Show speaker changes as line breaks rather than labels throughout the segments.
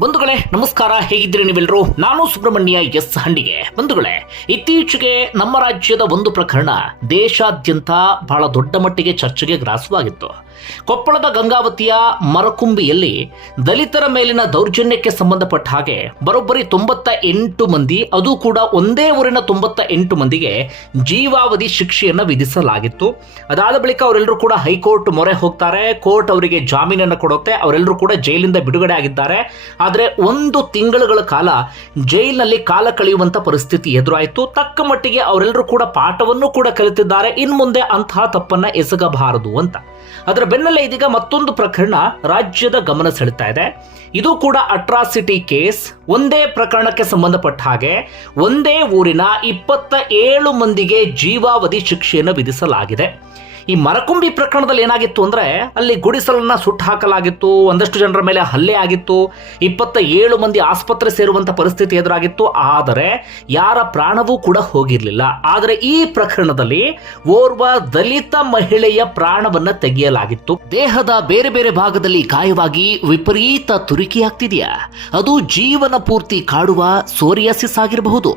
ಬಂಧುಗಳೇ, ನಮಸ್ಕಾರ. ಹೇಗಿದ್ದೀರಿ ನೀವೆಲ್ಲರೂ? ನಾನು ಸುಬ್ರಹ್ಮಣ್ಯ ಎಸ್ ಹಂಡಿಗೆ. ಬಂಧುಗಳೇ, ಇತ್ತೀಚೆಗೆ ನಮ್ಮ ರಾಜ್ಯದ ಒಂದು ಪ್ರಕರಣ ದೇಶಾದ್ಯಂತ ಬಹಳ ದೊಡ್ಡ ಮಟ್ಟಿಗೆ ಚರ್ಚೆಗೆ ಗ್ರಾಸವಾಗಿತ್ತು. ಕೊಪ್ಪಳದ ಗಂಗಾವತಿಯ ಮರಕುಂಬಿಯಲ್ಲಿ ದಲಿತರ ಮೇಲಿನ ದೌರ್ಜನ್ಯಕ್ಕೆ ಸಂಬಂಧಪಟ್ಟ ಹಾಗೆ ಬರೋಬ್ಬರಿ ತೊಂಬತ್ತ ಎಂಟು ಮಂದಿ, ಅದು ಕೂಡ ಒಂದೇ ಊರಿನ ತೊಂಬತ್ತ ಎಂಟು ಮಂದಿಗೆ ಜೀವಾವಧಿ ಶಿಕ್ಷೆಯನ್ನು ವಿಧಿಸಲಾಗಿತ್ತು. ಅದಾದ ಬಳಿಕ ಅವರೆಲ್ಲರೂ ಕೂಡ ಹೈಕೋರ್ಟ್ ಮೊರೆ ಹೋಗ್ತಾರೆ. ಕೋರ್ಟ್ ಅವರಿಗೆ ಜಾಮೀನನ್ನು ಕೊಡುತ್ತೆ. ಅವರೆಲ್ಲರೂ ಕೂಡ ಜೈಲಿಂದ ಬಿಡುಗಡೆ ಆಗಿದ್ದಾರೆ. ಆದರೆ ಒಂದು ತಿಂಗಳುಗಳ ಕಾಲ ಜೈಲಿನಲ್ಲಿ ಕಾಲ ಕಳೆಯುವಂಥ ಪರಿಸ್ಥಿತಿ ಎದುರಾಯಿತು. ತಕ್ಕ ಮಟ್ಟಿಗೆ ಅವರೆಲ್ಲರೂ ಕೂಡ ಪಾಠವನ್ನು ಕೂಡ ಕಲಿತಿದ್ದಾರೆ. ಇನ್ನು ಮುಂದೆ ಅಂತಹ ತಪ್ಪನ್ನು ಎಸಗಬಾರದು ಅಂತ. ಅದರ ಬೆನ್ನಲ್ಲೇ ಇದೀಗ ಮತ್ತೊಂದು ಪ್ರಕರಣ ರಾಜ್ಯದ ಗಮನ ಸೆಳೆತಾ ಇದೆ. ಇದು ಕೂಡ ಅಟ್ರಾಸಿಟಿ ಕೇಸ್ ಒಂದೇ ಪ್ರಕರಣಕ್ಕೆ ಸಂಬಂಧಪಟ್ಟ ಹಾಗೆ ಒಂದೇ ಊರಿನ ಇಪ್ಪತ್ತ ಏಳು ಮಂದಿಗೆ ಜೀವಾವಧಿ ಶಿಕ್ಷೆಯನ್ನು ವಿಧಿಸಲಾಗಿದೆ. ಈ ಮರಕುಂಬಿ ಪ್ರಕರಣದಲ್ಲಿ ಏನಾಗಿತ್ತು ಅಂದರೆ ಅಲ್ಲಿ ಗುಡಿಸಲನ್ನ ಸುಟ್ಟು ಹಾಕಲಾಗಿತ್ತು, ಒಂದಷ್ಟು ಜನರ ಮೇಲೆ ಹಲ್ಲೆ ಆಗಿತ್ತು ಇಪ್ಪತ್ತ ಏಳು ಮಂದಿ ಆಸ್ಪತ್ರೆ ಸೇರುವಂಥ ಪರಿಸ್ಥಿತಿ ಎದುರಾಗಿತ್ತು. ಆದರೆ ಯಾರ ಪ್ರಾಣವೂ ಕೂಡ ಹೋಗಿರಲಿಲ್ಲ. ಆದರೆ ಈ ಪ್ರಕರಣದಲ್ಲಿ ಓರ್ವ ದಲಿತ ಮಹಿಳೆಯ ಪ್ರಾಣವನ್ನು ತೆಗೆಯಲಾಗಿತ್ತು. ದೇಹದ ಬೇರೆ ಬೇರೆ ಭಾಗದಲ್ಲಿ ಗಾಯವಾಗಿ ವಿಪರೀತ ತುರಿಕೆಯಾಗ್ತಿದೆಯಾ ಅದು ಜೀವನ ಪೂರ್ತಿ ಕಾಡುವ ಸೋರಿಯಾಸಿಸ್ ಆಗಿರಬಹುದು.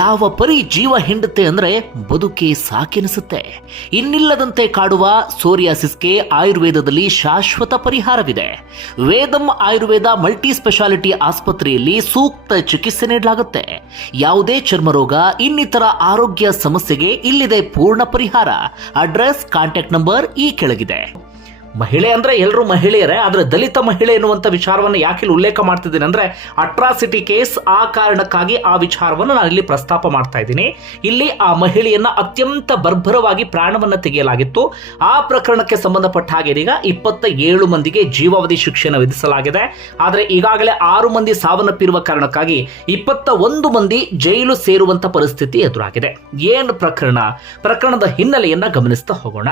ಯಾವ ಪರಿ ಜೀವ ಹಿಂಡುತ್ತೆ ಅಂದರೆ ಬದುಕೆ ಸಾಕೆನಿಸುತ್ತೆ. ಇನ್ನಿಲ್ಲದಂತೆ ಕಾಡುವ ಸೋರಿಯಾಸಿಸ್ಗೆ ಆಯುರ್ವೇದದಲ್ಲಿ ಶಾಶ್ವತ ಪರಿಹಾರವಿದೆ. ವೇದಂ ಆಯುರ್ವೇದ ಮಲ್ಟಿ ಸ್ಪೆಷಾಲಿಟಿ ಆಸ್ಪತ್ರೆಯಲ್ಲಿ ಸೂಕ್ತ ಚಿಕಿತ್ಸೆ ನೀಡಲಾಗುತ್ತೆ. ಯಾವುದೇ ಚರ್ಮರೋಗ, ಇನ್ನಿತರ ಆರೋಗ್ಯ ಸಮಸ್ಯೆಗೆ ಇಲ್ಲಿದೆ ಪೂರ್ಣ ಪರಿಹಾರ. ಅಡ್ರೆಸ್ ಕಾಂಟ್ಯಾಕ್ಟ್ ನಂಬರ್ ಈ ಕೆಳಗಿದೆ. ಮಹಿಳೆ ಅಂದ್ರೆ ಎಲ್ಲರೂ ಮಹಿಳೆಯರೇ, ಆದರೆ ದಲಿತ ಮಹಿಳೆ ಎನ್ನುವಂಥ ವಿಚಾರವನ್ನು ಯಾಕೆ ಉಲ್ಲೇಖ ಮಾಡ್ತಿದ್ದೀನಿ ಅಂದ್ರೆ ಅಟ್ರಾಸಿಟಿ ಕೇಸ್ ಆ ಕಾರಣಕ್ಕಾಗಿ ಆ ವಿಚಾರವನ್ನು ನಾನು ಇಲ್ಲಿ ಪ್ರಸ್ತಾಪ ಮಾಡ್ತಾ ಇದ್ದೀನಿ. ಇಲ್ಲಿ ಆ ಮಹಿಳೆಯನ್ನು ಅತ್ಯಂತ ಬರ್ಭರವಾಗಿ ಪ್ರಾಣವನ್ನ ತೆಗೆಯಲಾಗಿತ್ತು. ಆ ಪ್ರಕರಣಕ್ಕೆ ಸಂಬಂಧಪಟ್ಟ ಹಾಗೆ ಇದೀಗ ಇಪ್ಪತ್ತ ಏಳು ಮಂದಿಗೆ ಜೀವಾವಧಿ ಶಿಕ್ಷೆಯನ್ನು ವಿಧಿಸಲಾಗಿದೆ. ಆದರೆ ಈಗಾಗಲೇ ಆರು ಮಂದಿ ಸಾವನ್ನಪ್ಪಿರುವ ಕಾರಣಕ್ಕಾಗಿ ಇಪ್ಪತ್ತ ಒಂದು ಮಂದಿ ಜೈಲು ಸೇರುವಂತ ಪರಿಸ್ಥಿತಿ ಎದುರಾಗಿದೆ. ಏನು ಪ್ರಕರಣ? ಪ್ರಕರಣದ ಹಿನ್ನೆಲೆಯನ್ನು ಗಮನಿಸ್ತಾ ಹೋಗೋಣ.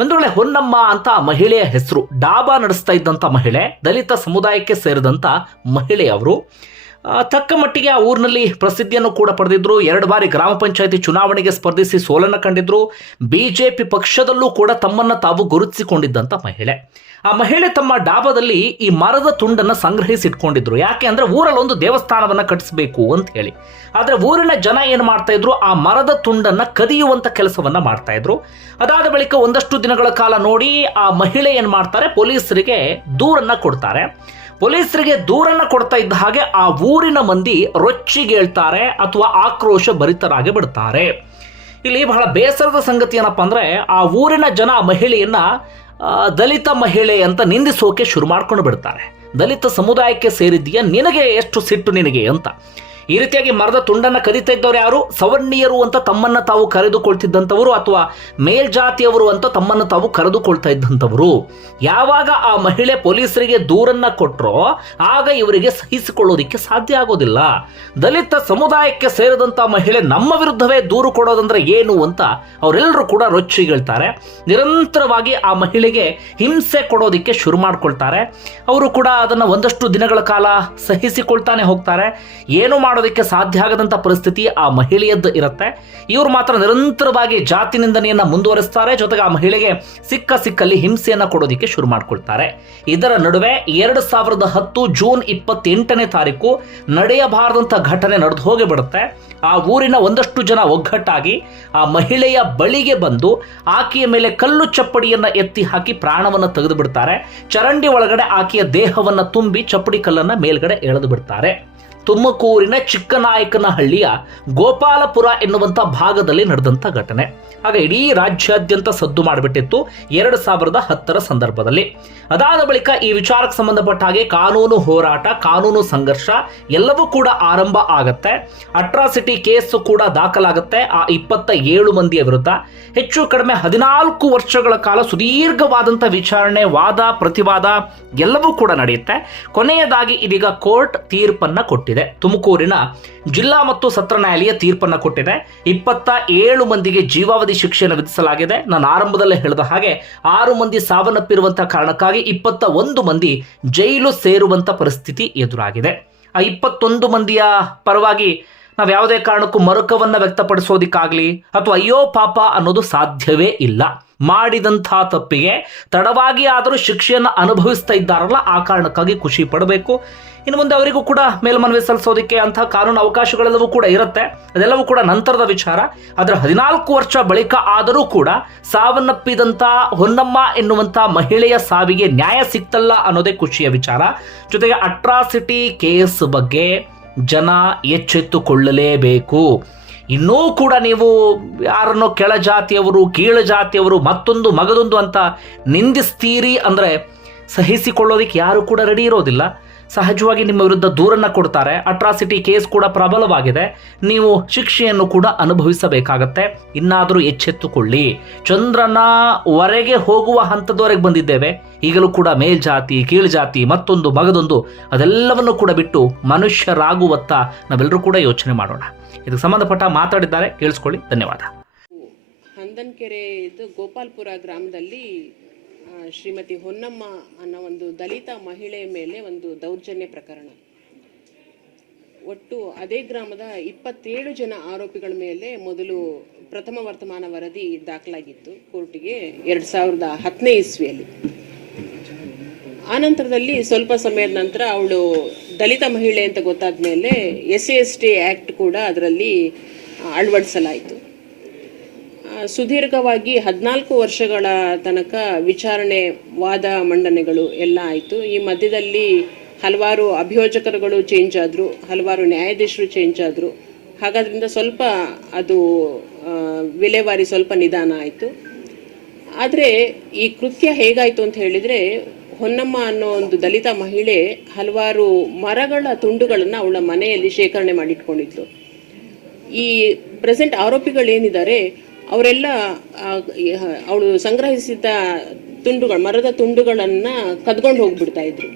ಬಂಧುಗಳೇ, ಹೊನ್ನಮ್ಮ ಅಂತ ಮಹಿಳೆಯ ಹೆಸರು ಡಾಬಾ ನಡೆಸ್ತಾ ಇದ್ದಂಥ ಮಹಿಳೆ ದಲಿತ ಸಮುದಾಯಕ್ಕೆ ಸೇರಿದಂತ ಮಹಿಳೆ ಅವರು ಆ, ತಕ್ಕ ಮಟ್ಟಿಗೆ ಆ ಊರಿನಲ್ಲಿ ಪ್ರಸಿದ್ಧಿಯನ್ನು ಕೂಡ ಪಡೆದಿದ್ರು. ಎರಡು ಬಾರಿ ಗ್ರಾಮ ಪಂಚಾಯತಿ ಚುನಾವಣೆಗೆ ಸ್ಪರ್ಧಿಸಿ ಸೋಲನ್ನು ಕಂಡಿದ್ರು. ಬಿಜೆಪಿ ಪಕ್ಷದಲ್ಲೂ ಕೂಡ ತಮ್ಮನ್ನ ತಾವು ಗುರುತಿಸಿಕೊಂಡಿದ್ದಂಥ ಮಹಿಳೆ. ಆ ಮಹಿಳೆ ತಮ್ಮ ಡಾಬಾದಲ್ಲಿ ಈ ಮರದ ತುಂಡನ್ನು ಸಂಗ್ರಹಿಸಿ ಇಟ್ಕೊಂಡಿದ್ರು ಯಾಕೆ ಅಂದರೆ ಊರಲ್ಲಿ ಒಂದು ದೇವಸ್ಥಾನವನ್ನು ಕಟ್ಟಿಸಬೇಕು ಅಂತ ಹೇಳಿ. ಆದರೆ ಊರಿನ ಜನ ಏನು ಮಾಡ್ತಾ ಇದ್ರು? ಆ ಮರದ ತುಂಡನ್ನು ಕದಿಯುವಂಥ ಕೆಲಸವನ್ನು ಮಾಡ್ತಾ ಇದ್ರು. ಅದಾದ ಬಳಿಕ ಒಂದಷ್ಟು ದಿನಗಳ ಕಾಲ ನೋಡಿ ಆ ಮಹಿಳೆ ಏನು ಮಾಡ್ತಾರೆ? ಪೊಲೀಸರಿಗೆ ದೂರನ್ನು ಕೊಡ್ತಾರೆ. ಪೊಲೀಸರಿಗೆ ದೂರನ್ನ ಕೊಡ್ತಾ ಇದ್ದ ಹಾಗೆ ಆ ಊರಿನ ಮಂದಿ ರೊಚ್ಚಿಗೇಳ್ತಾರೆ ಅಥವಾ ಆಕ್ರೋಶ ಭರಿತರಾಗಿ ಬಿಡ್ತಾರೆ. ಇಲ್ಲಿ ಬಹಳ ಬೇಸರದ ಸಂಗತಿ ಏನಪ್ಪ ಅಂದರೆ ಆ ಊರಿನ ಜನ ಮಹಿಳೆಯನ್ನ ದಲಿತ ಮಹಿಳೆ ಅಂತ ನಿಂದಿಸೋಕೆ ಶುರು ಮಾಡ್ಕೊಂಡು ಬಿಡ್ತಾರೆ. ದಲಿತ ಸಮುದಾಯಕ್ಕೆ ಸೇರಿದ್ದೀಯ, ನಿನಗೆ ಎಷ್ಟು ಸಿಟ್ಟು ನಿನಗೆ ಅಂತ. ಈ ರೀತಿಯಾಗಿ ಮರದ ತುಂಡನ್ನ ಕದಿತಾ ಇದ್ದವರು ಯಾರು? ಸವರ್ಣೀಯರು ಅಂತ ತಮ್ಮನ್ನ ತಾವು ಕರೆದುಕೊಳ್ತಿದ್ದಂಥವರು ಅಥವಾ ಮೇಲ್ಜಾತಿಯವರು ಅಂತ ತಮ್ಮನ್ನು ತಾವು ಕರೆದುಕೊಳ್ತಾ ಇದ್ದಂಥವರು? ಯಾವಾಗ ಆ ಮಹಿಳೆ ಪೊಲೀಸರಿಗೆ ದೂರನ್ನ ಕೊಟ್ಟರೋ ಆಗ ಇವರಿಗೆ ಸಹಿಸಿಕೊಳ್ಳೋದಿಕ್ಕೆ ಸಾಧ್ಯ ಆಗೋದಿಲ್ಲ. ದಲಿತ ಸಮುದಾಯಕ್ಕೆ ಸೇರಿದಂತ ಮಹಿಳೆ ನಮ್ಮ ವಿರುದ್ಧವೇ ದೂರು ಕೊಡೋದಂದ್ರೆ ಏನು ಅಂತ ಅವರೆಲ್ಲರೂ ಕೂಡ ರೊಚ್ಚಿಗೇಳ್ತಾರೆ ನಿರಂತರವಾಗಿ ಆ ಮಹಿಳೆಗೆ ಹಿಂಸೆ ಕೊಡೋದಿಕ್ಕೆ ಶುರು ಮಾಡ್ಕೊಳ್ತಾರೆ. ಅವರು ಕೂಡ ಅದನ್ನ ಒಂದಷ್ಟು ದಿನಗಳ ಕಾಲ ಸಹಿಸಿಕೊಳ್ತಾನೆ ಹೋಗ್ತಾರೆ. ಏನು ಮಾಡೋದಕ್ಕೆ ಸಾಧ್ಯ ಆಗದಂತ ಪರಿಸ್ಥಿತಿ ಆ ಮಹಿಳೆಯದ್ದು ಇರುತ್ತೆ. ಇವರು ಮಾತ್ರ ನಿರಂತರವಾಗಿ ಜಾತಿ ನಿಂದನೆಯನ್ನ ಮುಂದುವರಿಸ್ತಾರೆ. ಜೊತೆಗೆ ಆ ಮಹಿಳೆಗೆ ಸಿಕ್ಕ ಸಿಕ್ಕಲ್ಲಿ ಹಿಂಸೆಯನ್ನ ಕೊಡೋದಿಕ್ಕೆ ಶುರು ಮಾಡ್ಕೊಳ್ತಾರೆ. ಇದರ ನಡುವೆ ಎರಡು ಸಾವಿರದ ಹತ್ತು ಜೂನ್ ಇಪ್ಪತ್ತೆಂಟನೇ ತಾರೀಕು ನಡೆಯಬಾರದಂತ ಘಟನೆ ನಡೆದು ಹೋಗಿ ಬಿಡುತ್ತೆ. ಆ ಊರಿನ ಒಂದಷ್ಟು ಜನ ಒಗ್ಗಟ್ಟಾಗಿ ಆ ಮಹಿಳೆಯ ಬಳಿಗೆ ಬಂದು ಆಕೆಯ ಮೇಲೆ ಕಲ್ಲು ಚಪ್ಪಡಿಯನ್ನ ಎತ್ತಿ ಹಾಕಿ ಪ್ರಾಣವನ್ನ ತೆಗೆದು ಬಿಡ್ತಾರೆ. ಚರಂಡಿ ಒಳಗಡೆ ಆಕೆಯ ದೇಹವನ್ನ ತುಂಬಿ ಚಪ್ಪಡಿ ಕಲ್ಲನ್ನ ಮೇಲ್ಗಡೆ ಎಳೆದು ಬಿಡ್ತಾರೆ. ತುಮಕೂರಿನ ಚಿಕ್ಕನಾಯಕನಹಳ್ಳಿಯ ಗೋಪಾಲಪುರ ಎನ್ನುವಂಥ ಭಾಗದಲ್ಲಿ ನಡೆದಂತ ಘಟನೆ. ಆಗ ಇಡೀ ರಾಜ್ಯಾದ್ಯಂತ ಸದ್ದು ಮಾಡಿಬಿಟ್ಟಿತ್ತು ಎರಡು ಸಾವಿರದ ಹತ್ತರ ಸಂದರ್ಭದಲ್ಲಿ. ಅದಾದ ಬಳಿಕ ಈ ವಿಚಾರಕ್ಕೆ ಸಂಬಂಧಪಟ್ಟ ಹಾಗೆ ಕಾನೂನು ಹೋರಾಟ, ಕಾನೂನು ಸಂಘರ್ಷ ಎಲ್ಲವೂ ಕೂಡ ಆರಂಭ ಆಗತ್ತೆ. ಅಟ್ರಾಸಿಟಿ ಕೇಸ್ ಕೂಡ ದಾಖಲಾಗುತ್ತೆ ಆ ಇಪ್ಪತ್ತ ಏಳು ಮಂದಿಯ ವಿರುದ್ಧ. ಹೆಚ್ಚು ಕಡಿಮೆ ಹದಿನಾಲ್ಕು ವರ್ಷಗಳ ಕಾಲ ಸುದೀರ್ಘವಾದಂಥ ವಿಚಾರಣೆ, ವಾದ, ಪ್ರತಿವಾದ ಎಲ್ಲವೂ ಕೂಡ ನಡೆಯುತ್ತೆ. ಕೊನೆಯದಾಗಿ ಇದೀಗ ಕೋರ್ಟ್ ತೀರ್ಪನ್ನ ಕೊಟ್ಟಿದೆ. ತುಮಕೂರಿನ ಜಿಲ್ಲಾ ಮತ್ತು ಸತ್ರ ನ್ಯಾಯಾಲಯ ತೀರ್ಪನ್ನ ಕೊಟ್ಟಿದೆ. ಇಪ್ಪತ್ತ ಏಳು ಮಂದಿಗೆ ಜೀವಾವಧಿ ಶಿಕ್ಷೆಯನ್ನು ವಿಧಿಸಲಾಗಿದೆ ನಾನು ಆರಂಭದಲ್ಲೇ ಹೇಳಿದ ಹಾಗೆ ಆರು ಮಂದಿ ಸಾವನ್ನಪ್ಪಿರುವಂತಹ ಕಾರಣಕ್ಕಾಗಿ ಇಪ್ಪತ್ತ ಒಂದು ಮಂದಿ ಜೈಲು ಸೇರುವಂತ ಪರಿಸ್ಥಿತಿ ಎದುರಾಗಿದೆ. ಆ ಇಪ್ಪತ್ತೊಂದು ಮಂದಿಯ ಪರವಾಗಿ ನಾವು ಯಾವುದೇ ಕಾರಣಕ್ಕೂ ಮರುಕವನ್ನ ವ್ಯಕ್ತಪಡಿಸೋದಿಕ್ಕಾಗ್ಲಿ ಅಥವಾ ಅಯ್ಯೋ ಪಾಪ ಅನ್ನೋದು ಸಾಧ್ಯವೇ ಇಲ್ಲ. ಮಾಡಿದಂಥ ತಪ್ಪಿಗೆ ತಡವಾಗಿ ಆದರೂ ಶಿಕ್ಷೆಯನ್ನು ಅನುಭವಿಸ್ತಾ ಇದ್ದಾರಲ್ಲ, ಆ ಕಾರಣಕ್ಕಾಗಿ ಖುಷಿ ಪಡಬೇಕು. ಇನ್ನು ಮುಂದೆ ಅವರಿಗೂ ಕೂಡ ಮೇಲ್ಮನವಿ ಸಲ್ಲಿಸೋದಕ್ಕೆ ಅಂತಹ ಕಾನೂನು ಅವಕಾಶಗಳೆಲ್ಲವೂ ಕೂಡ ಇರುತ್ತೆ. ಅದೆಲ್ಲವೂ ಕೂಡ ನಂತರದ ವಿಚಾರ. ಅದರ ಹದಿನಾಲ್ಕು ವರ್ಷ ಬಳಿಕ ಆದರೂ ಕೂಡ ಸಾವನ್ನಪ್ಪಿದಂಥ ಹೊನ್ನಮ್ಮ ಎನ್ನುವಂಥ ಮಹಿಳೆಯ ಸಾವಿಗೆ ನ್ಯಾಯ ಸಿಕ್ತಲ್ಲ ಅನ್ನೋದೇ ಖುಷಿಯ ವಿಚಾರ. ಜೊತೆಗೆ ಅಟ್ರಾಸಿಟಿ ಕೇಸ್ ಬಗ್ಗೆ ಜನ ಎಚ್ಚೆತ್ತುಕೊಳ್ಳಲೇಬೇಕು. ಇನ್ನೂ ಕೂಡ ನೀವು ಯಾರನ್ನೋ ಕೆಳ ಜಾತಿಯವರು, ಕೀಳ ಜಾತಿಯವರು, ಮತ್ತೊಂದು ಮಗದೊಂದು ಅಂತ ನಿಂದಿಸ್ತೀರಿ ಅಂದರೆ ಸಹಿಸಿಕೊಳ್ಳೋದಕ್ಕೆ ಯಾರೂ ಕೂಡ ರೆಡಿ ಇರೋದಿಲ್ಲ. ಸಹಜವಾಗಿ ನಿಮ್ಮ ವಿರುದ್ಧ ದೂರನ್ನು ಕೊಡ್ತಾರೆ. ಅಟ್ರಾಸಿಟಿ ಕೇಸ್ ಕೂಡ ಪ್ರಬಲವಾಗಿದೆ. ನೀವು ಶಿಕ್ಷೆಯನ್ನು ಕೂಡ ಅನುಭವಿಸಬೇಕಾಗತ್ತೆ. ಇನ್ನಾದರೂ ಎಚ್ಚೆತ್ತುಕೊಳ್ಳಿ. ಚಂದ್ರನ ವರೆಗೆ ಹೋಗುವ ಹಂತದವರೆಗೆ ಬಂದಿದ್ದೇವೆ. ಈಗಲೂ ಕೂಡ ಮೇಲ್ಜಾತಿ, ಕೀಳ್ಜಾತಿ, ಮತ್ತೊಂದು, ಮಗದೊಂದು ಅದೆಲ್ಲವನ್ನು ಕೂಡ ಬಿಟ್ಟು ಮನುಷ್ಯರಾಗುವತ್ತ ನಾವೆಲ್ಲರೂ ಕೂಡ ಯೋಚನೆ ಮಾಡೋಣ. ಇದಕ್ಕೆ ಸಂಬಂಧಪಟ್ಟ ಮಾತಾಡಿದ್ದಾರೆ. ಕೇಳಿಸ್ಕೊಳ್ಳಿ. ಧನ್ಯವಾದ.
ಹಂದನ್ಕೆರೆ ಇದು ಗೋಪಾಲ್ಪುರ ಗ್ರಾಮದಲ್ಲಿ ಶ್ರೀಮತಿ ಹೊನ್ನಮ್ಮ ಅನ್ನೋ ಒಂದು ದಲಿತ ಮಹಿಳೆಯ ಮೇಲೆ ಒಂದು ದೌರ್ಜನ್ಯ ಪ್ರಕರಣ. ಒಟ್ಟು ಅದೇ ಗ್ರಾಮದ ಇಪ್ಪತ್ತೇಳು ಜನ ಆರೋಪಿಗಳ ಮೇಲೆ ಮೊದಲು ಪ್ರಥಮ ವರ್ತಮಾನ ವರದಿ ದಾಖಲಾಗಿತ್ತು ಕೋರ್ಟಿಗೆ ಎರಡು ಸಾವಿರದ ಹತ್ತನೇ ಇಸ್ವಿಯಲ್ಲಿ. ಆನಂತರದಲ್ಲಿ ಸ್ವಲ್ಪ ಸಮಯದ ನಂತರ ಅವಳು ದಲಿತ ಮಹಿಳೆ ಅಂತ ಗೊತ್ತಾದ ಮೇಲೆ S C S T act ಕೂಡ ಅದರಲ್ಲಿ ಅಳವಡಿಸಲಾಯಿತು. ಸುದೀರ್ಘವಾಗಿ ಹದಿನಾಲ್ಕು ವರ್ಷಗಳ ತನಕ ವಿಚಾರಣೆ ವಾದ ಮಂಡನೆಗಳು ಎಲ್ಲ ಆಯಿತು. ಈ ಮಧ್ಯದಲ್ಲಿ ಹಲವಾರು ಅಭಿಯೋಜಕರುಗಳು ಚೇಂಜ್ ಆದರು, ಹಲವಾರು ನ್ಯಾಯಾಧೀಶರು ಚೇಂಜ್ ಆದರು. ಹಾಗಾದ್ರಿಂದ ಸ್ವಲ್ಪ ಅದು ವಿಲೇವಾರಿ ಸ್ವಲ್ಪ ನಿಧಾನ ಆಯಿತು. ಆದರೆ ಈ ಕೃತ್ಯ ಹೇಗಾಯಿತು ಅಂತ ಹೇಳಿದರೆ, ಹೊನ್ನಮ್ಮ ಅನ್ನೋ ಒಂದು ದಲಿತ ಮಹಿಳೆ ಹಲವಾರು ಮರಗಳ ತುಂಡುಗಳನ್ನು ಅವಳ ಮನೆಯಲ್ಲಿ ಶೇಖರಣೆ ಮಾಡಿಟ್ಕೊಂಡಿದ್ಲು. ಈ ಪ್ರೆಸೆಂಟ್ ಆರೋಪಿಗಳೇನಿದ್ದಾರೆ ಅವರೆಲ್ಲ ಅವಳು ಸಂಗ್ರಹಿಸಿದ ತುಂಡುಗಳು, ಮರದ ತುಂಡುಗಳನ್ನು ಕದ್ಕೊಂಡು ಹೋಗ್ಬಿಡ್ತಾ ಇದ್ರು.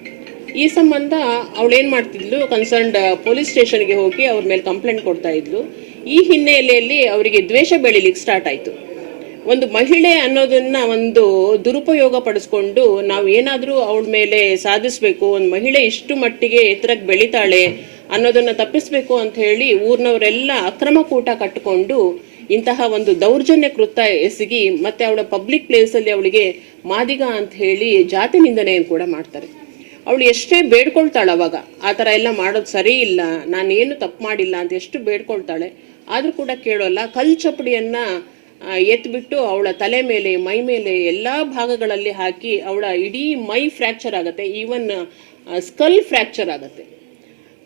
ಈ ಸಂಬಂಧ ಅವಳು ಏನು ಮಾಡ್ತಿದ್ಲು ಕನ್ಸರ್ನ್ಡ್ ಪೊಲೀಸ್ ಸ್ಟೇಷನ್ಗೆ ಹೋಗಿ ಅವ್ರ ಮೇಲೆ ಕಂಪ್ಲೇಂಟ್ ಕೊಡ್ತಾ ಇದ್ಲು. ಈ ಹಿನ್ನೆಲೆಯಲ್ಲಿ ಅವರಿಗೆ ದ್ವೇಷ ಬೆಳಿಲಿಕ್ಕೆ ಸ್ಟಾರ್ಟ್ ಆಯಿತು. ಒಂದು ಮಹಿಳೆ ಅನ್ನೋದನ್ನ ಒಂದು ದುರುಪಯೋಗ ಪಡಿಸ್ಕೊಂಡು ನಾವು ಏನಾದರೂ ಅವಳ ಮೇಲೆ ಸಾಧಿಸಬೇಕು, ಒಂದು ಮಹಿಳೆ ಇಷ್ಟು ಮಟ್ಟಿಗೆ ಎತ್ತರಕ್ಕೆ ಬೆಳಿತಾಳೆ ಅನ್ನೋದನ್ನ ತಪ್ಪಿಸಬೇಕು ಅಂತ ಹೇಳಿ ಊರಿನವರೆಲ್ಲ ಅಕ್ರಮ ಕೂಟ ಕಟ್ಟಿಕೊಂಡು ಇಂತಹ ಒಂದು ದೌರ್ಜನ್ಯ ಕೃತ್ಯ ಎಸಗಿ ಮತ್ತೆ ಅವಳ ಪಬ್ಲಿಕ್ ಪ್ಲೇಸಲ್ಲಿ ಅವಳಿಗೆ ಮಾದಿಗ ಅಂತ ಹೇಳಿ ಜಾತಿ ನಿಂದನೆಯನ್ನು ಕೂಡ ಮಾಡ್ತಾರೆ. ಅವಳು ಎಷ್ಟೇ ಬೇಡ್ಕೊಳ್ತಾಳೆ ಅವಾಗ, ಆ ಥರ ಎಲ್ಲ ಮಾಡೋದು ಸರಿ ಇಲ್ಲ, ನಾನೇನು ತಪ್ಪು ಮಾಡಿಲ್ಲ ಅಂತ ಎಷ್ಟು ಬೇಡ್ಕೊಳ್ತಾಳೆ, ಆದರೂ ಕೂಡ ಕೇಳೋಲ್ಲ. ಕಲ್ ಚಪ್ಪಡಿಯನ್ನು ಎತ್ಬಿಟ್ಟು ಅವಳ ತಲೆ ಮೇಲೆ, ಮೈ ಮೇಲೆ ಎಲ್ಲ ಭಾಗಗಳಲ್ಲಿ ಹಾಕಿ ಅವಳ ಇಡೀ ಮೈ ಫ್ರ್ಯಾಕ್ಚರ್ ಆಗುತ್ತೆ. ಈವನ್ ಸ್ಕಲ್ ಫ್ರ್ಯಾಕ್ಚರ್ ಆಗುತ್ತೆ.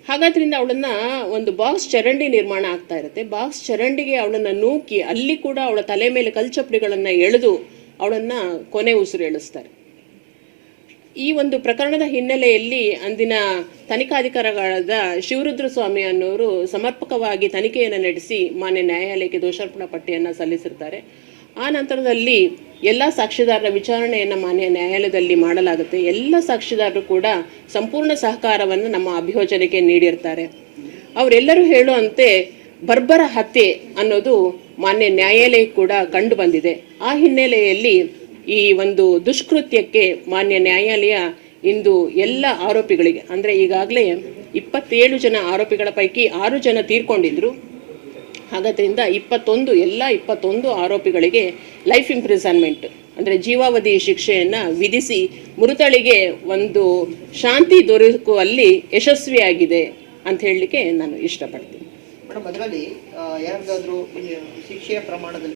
ಹಾಗಾದ್ರಿಂದ ಅವಳನ್ನ ಒಂದು ಬಾಕ್ಸ್ ಚರಂಡಿ ನಿರ್ಮಾಣ ಆಗ್ತಾ ಇರುತ್ತೆ. ಬಾಕ್ಸ್ ಚರಂಡಿಗೆ ಅವಳನ್ನ ನೂಕಿ ಅಲ್ಲಿ ಕೂಡ ಅವಳ ತಲೆ ಮೇಲೆ ಕಲ್ಚಪ್ಪಡಿಗಳನ್ನ ಎಳೆದು ಅವಳನ್ನ ಕೊನೆ ಉಸಿರು ಎಳಿಸ್ತಾರೆ. ಈ ಒಂದು ಪ್ರಕರಣದ ಹಿನ್ನೆಲೆಯಲ್ಲಿ ಅಂದಿನ ತನಿಖಾಧಿಕಾರಿಗಳಾದ ಶಿವರುದ್ರ ಸ್ವಾಮಿ ಅನ್ನೋರು ಸಮರ್ಪಕವಾಗಿ ತನಿಖೆಯನ್ನು ನಡೆಸಿ ಮಾನ್ಯ ನ್ಯಾಯಾಲಯಕ್ಕೆ ದೋಷಾರ್ಪಣಾ ಪಟ್ಟಿಯನ್ನು ಸಲ್ಲಿಸಿರ್ತಾರೆ. ಆ ನಂತರದಲ್ಲಿ ಎಲ್ಲ ಸಾಕ್ಷಿದಾರರ ವಿಚಾರಣೆಯನ್ನು ಮಾನ್ಯ ನ್ಯಾಯಾಲಯದಲ್ಲಿ ಮಾಡಲಾಗುತ್ತೆ. ಎಲ್ಲ ಸಾಕ್ಷಿದಾರರು ಕೂಡ ಸಂಪೂರ್ಣ ಸಹಕಾರವನ್ನು ನಮ್ಮ ಅಭಿಯೋಜನೆಗೆ ನೀಡಿರ್ತಾರೆ. ಅವರೆಲ್ಲರೂ ಹೇಳುವಂತೆ ಬರ್ಬರ ಹತ್ಯೆ ಅನ್ನೋದು ಮಾನ್ಯ ನ್ಯಾಯಾಲಯ ಕೂಡ ಕಂಡು ಬಂದಿದೆ. ಆ ಹಿನ್ನೆಲೆಯಲ್ಲಿ ಈ ಒಂದು ದುಷ್ಕೃತ್ಯಕ್ಕೆ ಮಾನ್ಯ ನ್ಯಾಯಾಲಯ ಇಂದು ಎಲ್ಲ ಆರೋಪಿಗಳಿಗೆ, ಅಂದರೆ ಈಗಾಗಲೇ ಇಪ್ಪತ್ತೇಳು ಜನ ಆರೋಪಿಗಳ ಪೈಕಿ ಆರು ಜನ ತೀರ್ಕೊಂಡಿದ್ರು. ಹಾಗಾದ್ರಿಂದ ಇಪ್ಪತ್ತೊಂದು, ಎಲ್ಲ ಇಪ್ಪತ್ತೊಂದು ಆರೋಪಿಗಳಿಗೆ ಲೈಫ್ ಇಂಪ್ರಿಸನ್ಮೆಂಟ್ ಅಂದರೆ ಜೀವಾವಧಿ ಶಿಕ್ಷೆಯನ್ನು ವಿಧಿಸಿ ಮೃತಳಿಗೆ ಒಂದು ಶಾಂತಿ ದೊರಕುವಲ್ಲಿ ಯಶಸ್ವಿಯಾಗಿದೆ ಅಂತ ಹೇಳಲಿಕ್ಕೆ ನಾನು ಇಷ್ಟಪಡ್ತೀನಿ.
ಮೇಡಮ್ ಅದರಲ್ಲಿ ಯಾರಾದರೂ ಶಿಕ್ಷೆಯ ಪ್ರಮಾಣದಲ್ಲಿ